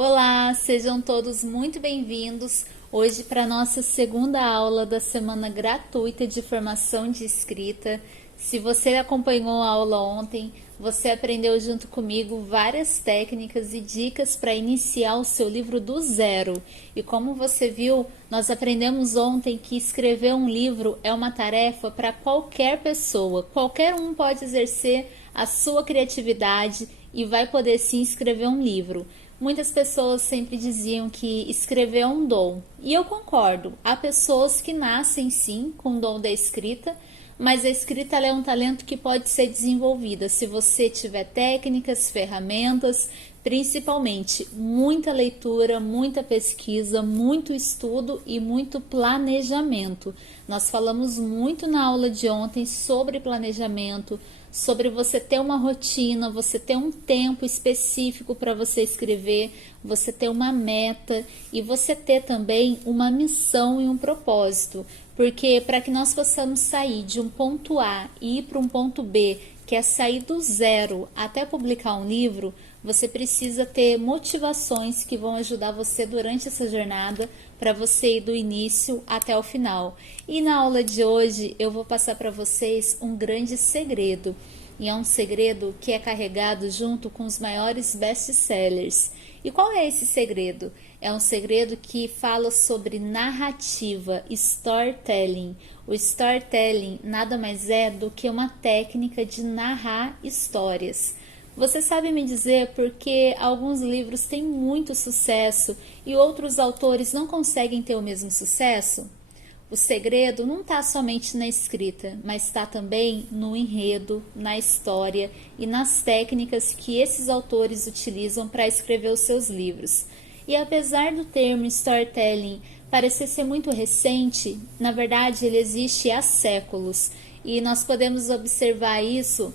Olá, sejam todos muito bem-vindos hoje para a nossa segunda aula da semana gratuita de formação de escrita. Se você acompanhou a aula ontem, você aprendeu junto comigo várias técnicas e dicas para iniciar o seu livro do zero. E como você viu, nós aprendemos ontem que escrever um livro é uma tarefa para qualquer pessoa. Qualquer um pode exercer a sua criatividade e vai poder sim escrever um livro. Muitas pessoas sempre diziam que escrever é um dom, e eu concordo. Há pessoas que nascem sim com o dom da escrita, mas a escrita é um talento que pode ser desenvolvida se você tiver técnicas, ferramentas, principalmente muita leitura, muita pesquisa, muito estudo e muito planejamento. Nós falamos muito na aula de ontem sobre planejamento, sobre você ter uma rotina, você ter um tempo específico para você escrever, você ter uma meta e você ter também uma missão e um propósito. Porque para que nós possamos sair de um ponto A e ir para um ponto B, que é sair do zero até publicar um livro, você precisa ter motivações que vão ajudar você durante essa jornada para você ir do início até o final. E na aula de hoje eu vou passar para vocês um grande segredo. E é um segredo que é carregado junto com os maiores best-sellers. E qual é esse segredo? É um segredo que fala sobre narrativa, storytelling. O storytelling nada mais é do que uma técnica de narrar histórias. Você sabe me dizer por que alguns livros têm muito sucesso e outros autores não conseguem ter o mesmo sucesso? O segredo não está somente na escrita, mas está também no enredo, na história e nas técnicas que esses autores utilizam para escrever os seus livros. E apesar do termo storytelling parecer ser muito recente, na verdade ele existe há séculos e nós podemos observar isso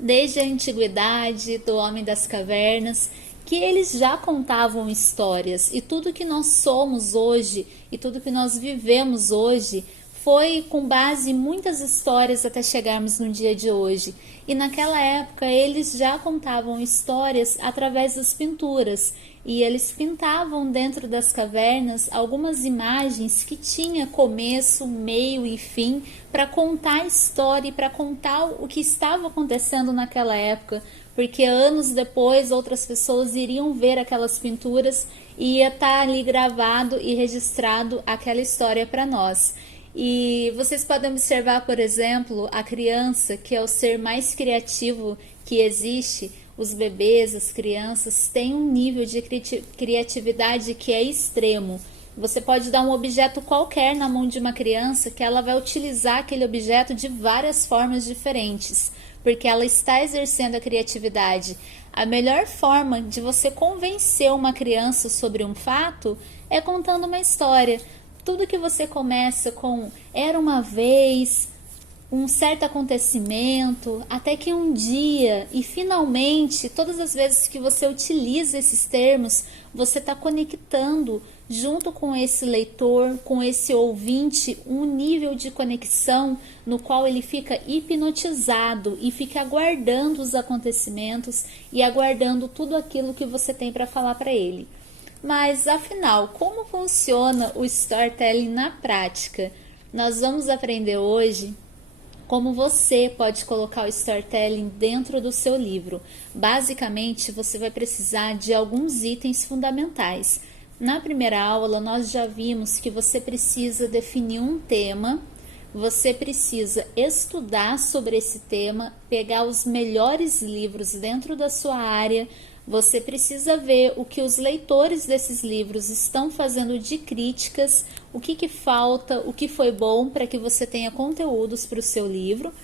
desde a antiguidade, do Homem das Cavernas, que eles já contavam histórias e tudo que nós somos hoje e tudo que nós vivemos hoje foi com base em muitas histórias até chegarmos no dia de hoje. E naquela época eles já contavam histórias através das pinturas e eles pintavam dentro das cavernas algumas imagens que tinha começo, meio e fim para contar a história e para contar o que estava acontecendo naquela época, porque anos depois outras pessoas iriam ver aquelas pinturas e ia estar ali gravado e registrado aquela história para nós. E vocês podem observar, por exemplo, a criança, que é o ser mais criativo que existe. Os bebês, as crianças têm um nível de criatividade que é extremo. Você pode dar um objeto qualquer na mão de uma criança que ela vai utilizar aquele objeto de várias formas diferentes, porque ela está exercendo a criatividade. A melhor forma de você convencer uma criança sobre um fato é contando uma história. Tudo que você começa com era uma vez, um certo acontecimento, até que um dia, e finalmente, todas as vezes que você utiliza esses termos, você está conectando junto com esse leitor, com esse ouvinte, um nível de conexão no qual ele fica hipnotizado e fica aguardando os acontecimentos e aguardando tudo aquilo que você tem para falar para ele. Mas, afinal, como funciona o storytelling na prática? Nós vamos aprender hoje como você pode colocar o storytelling dentro do seu livro. Basicamente, você vai precisar de alguns itens fundamentais. Na primeira aula, nós já vimos que você precisa definir um tema, você precisa estudar sobre esse tema, pegar os melhores livros dentro da sua área. Você precisa ver o que os leitores desses livros estão fazendo de críticas, o que falta, o que foi bom para que você tenha conteúdos para o seu livro.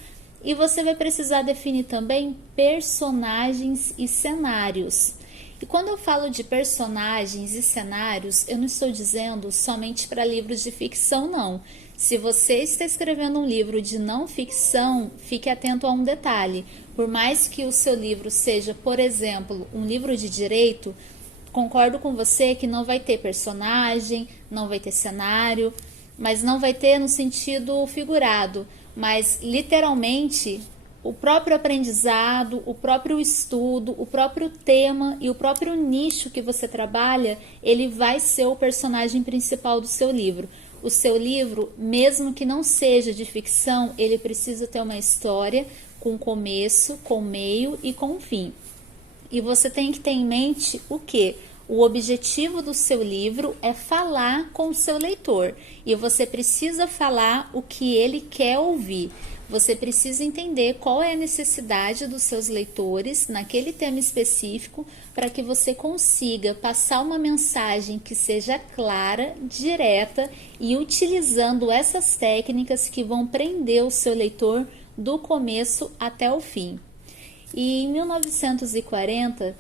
E você vai precisar definir também personagens e cenários. E quando eu falo de personagens e cenários, eu não estou dizendo somente para livros de ficção, não. Se você está escrevendo um livro de não ficção, fique atento a um detalhe. Por mais que o seu livro seja, por exemplo, um livro de direito, concordo com você que não vai ter personagem, não vai ter cenário, mas não vai ter no sentido figurado, mas literalmente o próprio aprendizado, o próprio estudo, o próprio tema e o próprio nicho que você trabalha, ele vai ser o personagem principal do seu livro. O seu livro, mesmo que não seja de ficção, ele precisa ter uma história com começo, com meio e com fim. E você tem que ter em mente o quê? O objetivo do seu livro é falar com o seu leitor. E você precisa falar o que ele quer ouvir. Você precisa entender qual é a necessidade dos seus leitores naquele tema específico para que você consiga passar uma mensagem que seja clara, direta e utilizando essas técnicas que vão prender o seu leitor do começo até o fim. E em 1940,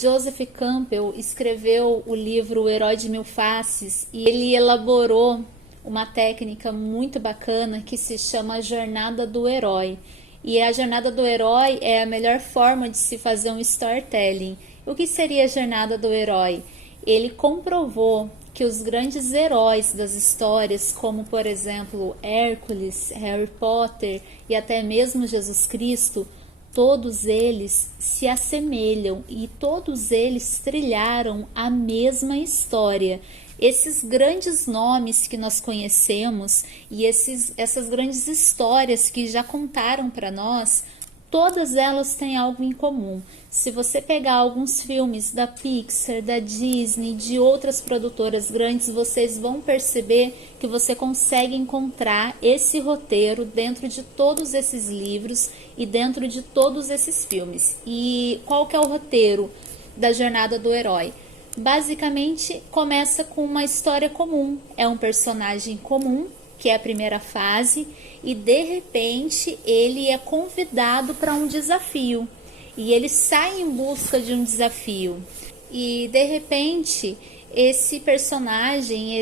Joseph Campbell escreveu o livro O Herói de Mil Faces e ele elaborou uma técnica muito bacana que se chama Jornada do Herói. E a Jornada do Herói é a melhor forma de se fazer um storytelling. O que seria a Jornada do Herói? Ele comprovou que os grandes heróis das histórias, como por exemplo Hércules, Harry Potter e até mesmo Jesus Cristo, todos eles se assemelham e todos eles trilharam a mesma história. Esses grandes nomes que nós conhecemos e essas grandes histórias que já contaram para nós, todas elas têm algo em comum. Se você pegar alguns filmes da Pixar, da Disney, de outras produtoras grandes, vocês vão perceber que você consegue encontrar esse roteiro dentro de todos esses livros e dentro de todos esses filmes. E qual que é o roteiro da Jornada do Herói? Basicamente, começa com uma história comum. É um personagem comum, que é a primeira fase, e de repente ele é convidado para um desafio. E ele sai em busca de um desafio. E de repente, esse personagem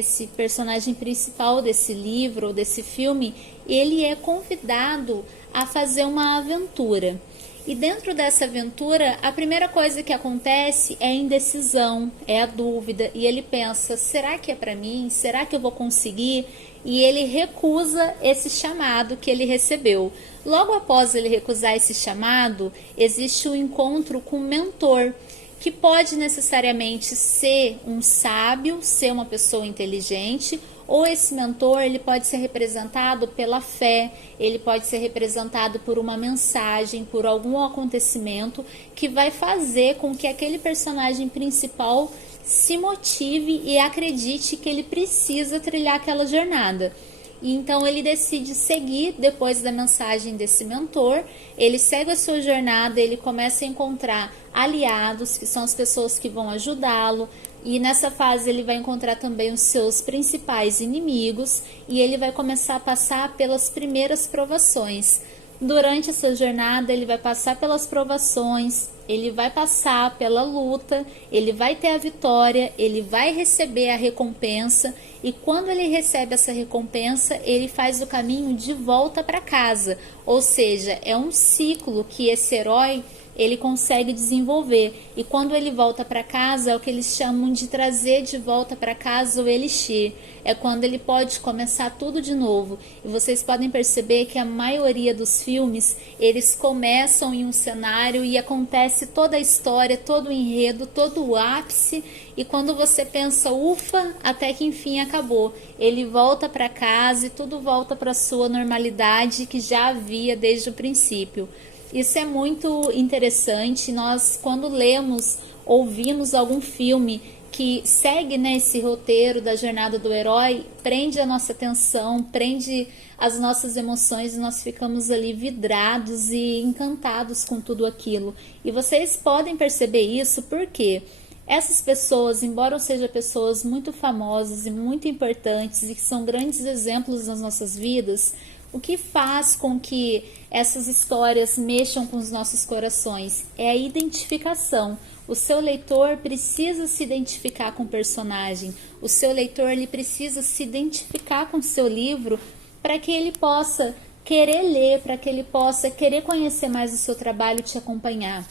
principal desse livro ou desse filme, ele é convidado a fazer uma aventura. E dentro dessa aventura, a primeira coisa que acontece é a indecisão, é a dúvida. E ele pensa, será que é para mim? Será que eu vou conseguir? E ele recusa esse chamado que ele recebeu. Logo após ele recusar esse chamado, existe um encontro com um mentor, que pode necessariamente ser um sábio, ser uma pessoa inteligente, ou esse mentor ele pode ser representado pela fé, ele pode ser representado por uma mensagem, por algum acontecimento que vai fazer com que aquele personagem principal se motive e acredite que ele precisa trilhar aquela jornada. E então ele decide seguir depois da mensagem desse mentor, ele segue a sua jornada, ele começa a encontrar aliados, que são as pessoas que vão ajudá-lo, e nessa fase ele vai encontrar também os seus principais inimigos, e ele vai começar a passar pelas primeiras provações. Durante essa jornada ele vai passar pelas provações, ele vai passar pela luta, ele vai ter a vitória, ele vai receber a recompensa, e quando ele recebe essa recompensa, ele faz o caminho de volta para casa. Ou seja, é um ciclo que esse herói ele consegue desenvolver, e quando ele volta para casa é o que eles chamam de trazer de volta para casa o elixir, é quando ele pode começar tudo de novo. E vocês podem perceber que a maioria dos filmes eles começam em um cenário e acontece toda a história, todo o enredo, todo o ápice, e quando você pensa, ufa, até que enfim acabou, ele volta para casa e tudo volta para sua normalidade que já havia desde o princípio. Isso é muito interessante. Nós, quando lemos, ouvimos algum filme que segue, né, esse roteiro da jornada do herói, prende a nossa atenção, prende as nossas emoções, e nós ficamos ali vidrados e encantados com tudo aquilo. E vocês podem perceber isso porque essas pessoas, embora sejam pessoas muito famosas e muito importantes e que são grandes exemplos nas nossas vidas, o que faz com que essas histórias mexam com os nossos corações é a identificação. O seu leitor precisa se identificar com o personagem, o seu leitor ele precisa se identificar com o seu livro para que ele possa querer ler, para que ele possa querer conhecer mais o seu trabalho e te acompanhar.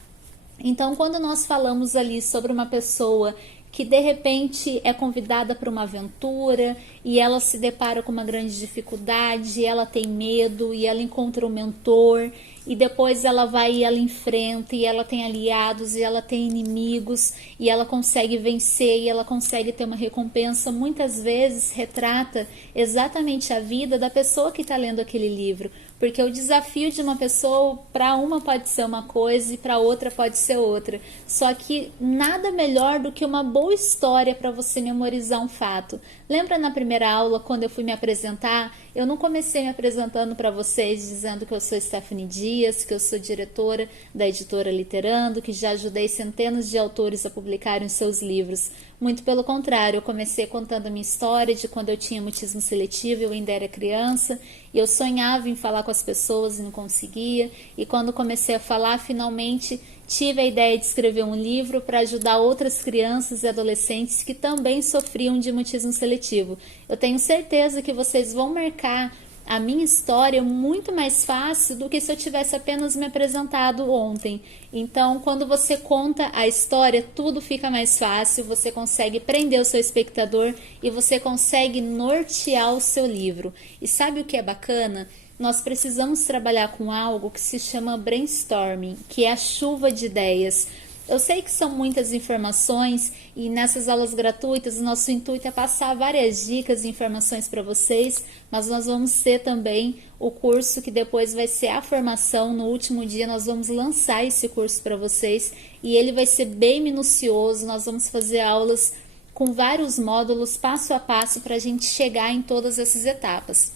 Então, quando nós falamos ali sobre uma pessoa que de repente é convidada para uma aventura e ela se depara com uma grande dificuldade, ela tem medo e ela encontra um mentor e depois ela vai e ela enfrenta, e ela tem aliados, e ela tem inimigos, e ela consegue vencer, e ela consegue ter uma recompensa. Muitas vezes retrata exatamente a vida da pessoa que está lendo aquele livro, porque o desafio de uma pessoa, para uma pode ser uma coisa e para outra pode ser outra. Só que nada melhor do que uma boa história para você memorizar um fato. Lembra na primeira aula, quando eu fui me apresentar, eu não comecei me apresentando para vocês dizendo que eu sou Stephanie Dias, que eu sou diretora da editora Literando, que já ajudei centenas de autores a publicarem seus livros. Muito pelo contrário, eu comecei contando a minha história de quando eu tinha mutismo seletivo, eu ainda era criança, e eu sonhava em falar com as pessoas e não conseguia, e quando comecei a falar, finalmente tive a ideia de escrever um livro para ajudar outras crianças e adolescentes que também sofriam de mutismo seletivo. Eu tenho certeza que vocês vão marcar a minha história muito mais fácil do que se eu tivesse apenas me apresentado ontem. Então, quando você conta a história, tudo fica mais fácil, você consegue prender o seu espectador e você consegue nortear o seu livro. E sabe o que é bacana? Nós precisamos trabalhar com algo que se chama brainstorming, que é a chuva de ideias. Eu sei que são muitas informações e nessas aulas gratuitas o nosso intuito é passar várias dicas e informações para vocês, mas nós vamos ter também o curso que depois vai ser a formação. No último dia nós vamos lançar esse curso para vocês e ele vai ser bem minucioso. Nós vamos fazer aulas com vários módulos passo a passo para a gente chegar em todas essas etapas.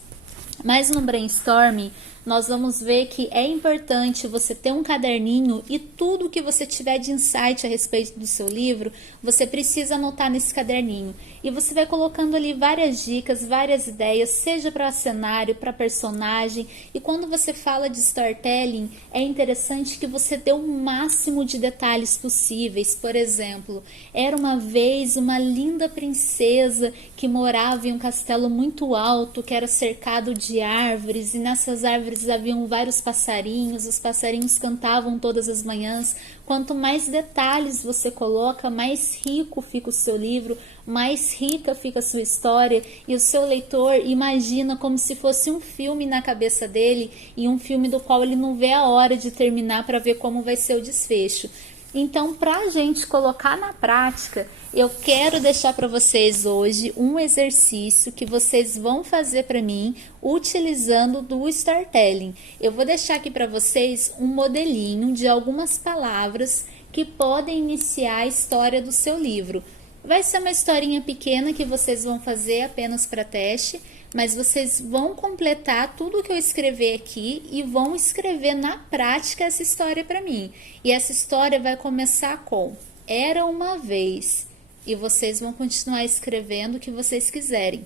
Mas no brainstorming, nós vamos ver que é importante você ter um caderninho e tudo que você tiver de insight a respeito do seu livro, você precisa anotar nesse caderninho. E você vai colocando ali várias dicas, várias ideias, seja para cenário, para personagem. E quando você fala de storytelling, é interessante que você dê o máximo de detalhes possíveis. Por exemplo, era uma vez uma linda princesa que morava em um castelo muito alto, que era cercado de árvores, e nessas árvores haviam vários passarinhos, os passarinhos cantavam todas as manhãs. Quanto mais detalhes você coloca, mais rico fica o seu livro, mais rica fica a sua história, e o seu leitor imagina como se fosse um filme na cabeça dele, e um filme do qual ele não vê a hora de terminar para ver como vai ser o desfecho. Então, para a gente colocar na prática, eu quero deixar para vocês hoje um exercício que vocês vão fazer para mim utilizando do storytelling. Eu vou deixar aqui para vocês um modelinho de algumas palavras que podem iniciar a história do seu livro. Vai ser uma historinha pequena que vocês vão fazer apenas para teste, mas vocês vão completar tudo que eu escrever aqui e vão escrever na prática essa história para mim. E essa história vai começar com "Era uma vez", e vocês vão continuar escrevendo o que vocês quiserem.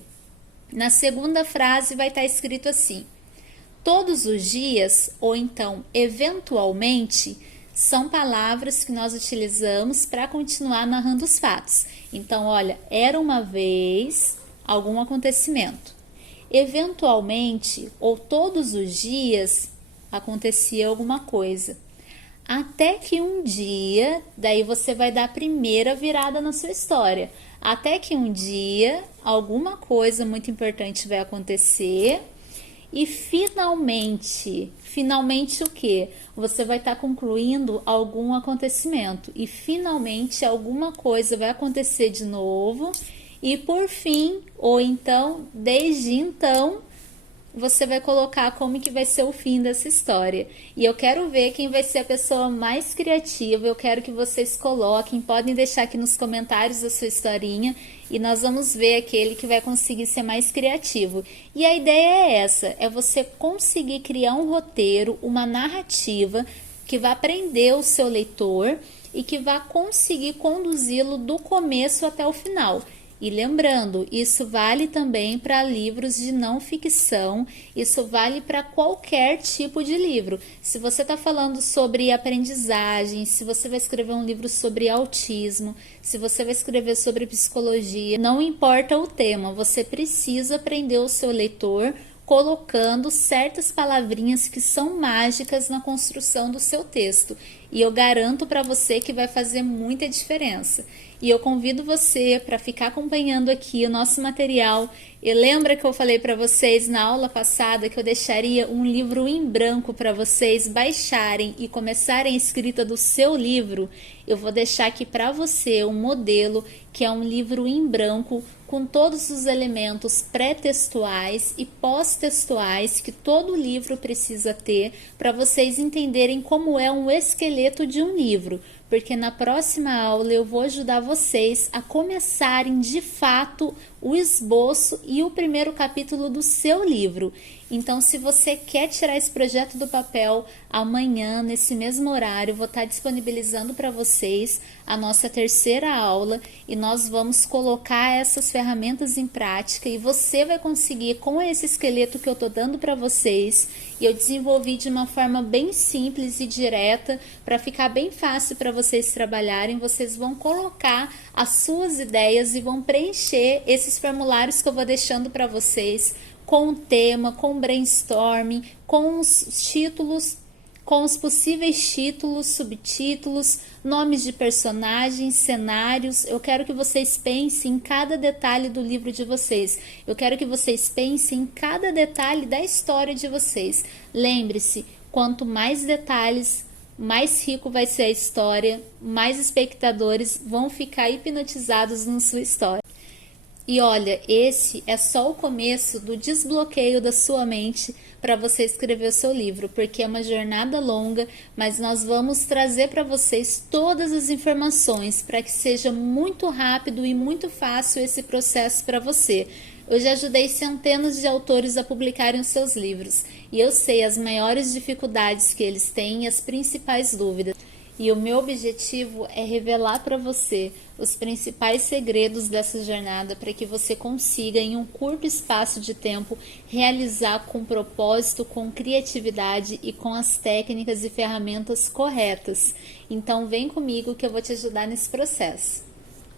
Na segunda frase vai estar escrito assim: "Todos os dias", ou então "eventualmente", são palavras que nós utilizamos para continuar narrando os fatos. Então, olha, era uma vez algum acontecimento. Eventualmente, ou todos os dias, acontecia alguma coisa. Até que um dia, daí você vai dar a primeira virada na sua história. Até que um dia, alguma coisa muito importante vai acontecer. E finalmente o quê? Você vai estar concluindo algum acontecimento. E finalmente alguma coisa vai acontecer de novo. E por fim, ou então, desde então, você vai colocar como que vai ser o fim dessa história. E eu quero ver quem vai ser a pessoa mais criativa. Eu quero que vocês coloquem, podem deixar aqui nos comentários a sua historinha, e nós vamos ver aquele que vai conseguir ser mais criativo. E a ideia é essa, é você conseguir criar um roteiro, uma narrativa que vai prender o seu leitor e que vai conseguir conduzi-lo do começo até o final. E lembrando, isso vale também para livros de não ficção, isso vale para qualquer tipo de livro. Se você está falando sobre aprendizagem, se você vai escrever um livro sobre autismo, se você vai escrever sobre psicologia, não importa o tema, você precisa prender o seu leitor colocando certas palavrinhas que são mágicas na construção do seu texto. e eu garanto para você que vai fazer muita diferença. E eu convido você para ficar acompanhando aqui o nosso material. E lembra que eu falei para vocês na aula passada que eu deixaria um livro em branco para vocês baixarem e começarem a escrita do seu livro? Eu vou deixar aqui para você um modelo que é um livro em branco com todos os elementos pré-textuais e pós-textuais que todo livro precisa ter para vocês entenderem como é um esqueleto de um livro. Porque na próxima aula eu vou ajudar vocês a começarem de fato o esboço e o primeiro capítulo do seu livro. Então, se você quer tirar esse projeto do papel, amanhã, nesse mesmo horário, vou estar disponibilizando para vocês a nossa terceira aula e nós vamos colocar essas ferramentas em prática e você vai conseguir, com esse esqueleto que eu estou dando para vocês, e eu desenvolvi de uma forma bem simples e direta, para ficar bem fácil para vocês trabalharem, vocês vão colocar as suas ideias e vão preencher esses formulários que eu vou deixando para vocês, com o tema, com o brainstorming, com os títulos, com os possíveis títulos, subtítulos, nomes de personagens, cenários. Eu quero que vocês pensem em cada detalhe do livro de vocês. Eu quero que vocês pensem em cada detalhe da história de vocês. Lembre-se, quanto mais detalhes, mais rico vai ser a história, mais espectadores vão ficar hipnotizados na sua história. E olha, esse é só o começo do desbloqueio da sua mente para você escrever o seu livro, porque é uma jornada longa, mas nós vamos trazer para vocês todas as informações para que seja muito rápido e muito fácil esse processo para você. Eu já ajudei centenas de autores a publicarem os seus livros e eu sei as maiores dificuldades que eles têm e as principais dúvidas. E o meu objetivo é revelar para você os principais segredos dessa jornada para que você consiga, em um curto espaço de tempo, realizar com propósito, com criatividade e com as técnicas e ferramentas corretas. Então, vem comigo que eu vou te ajudar nesse processo.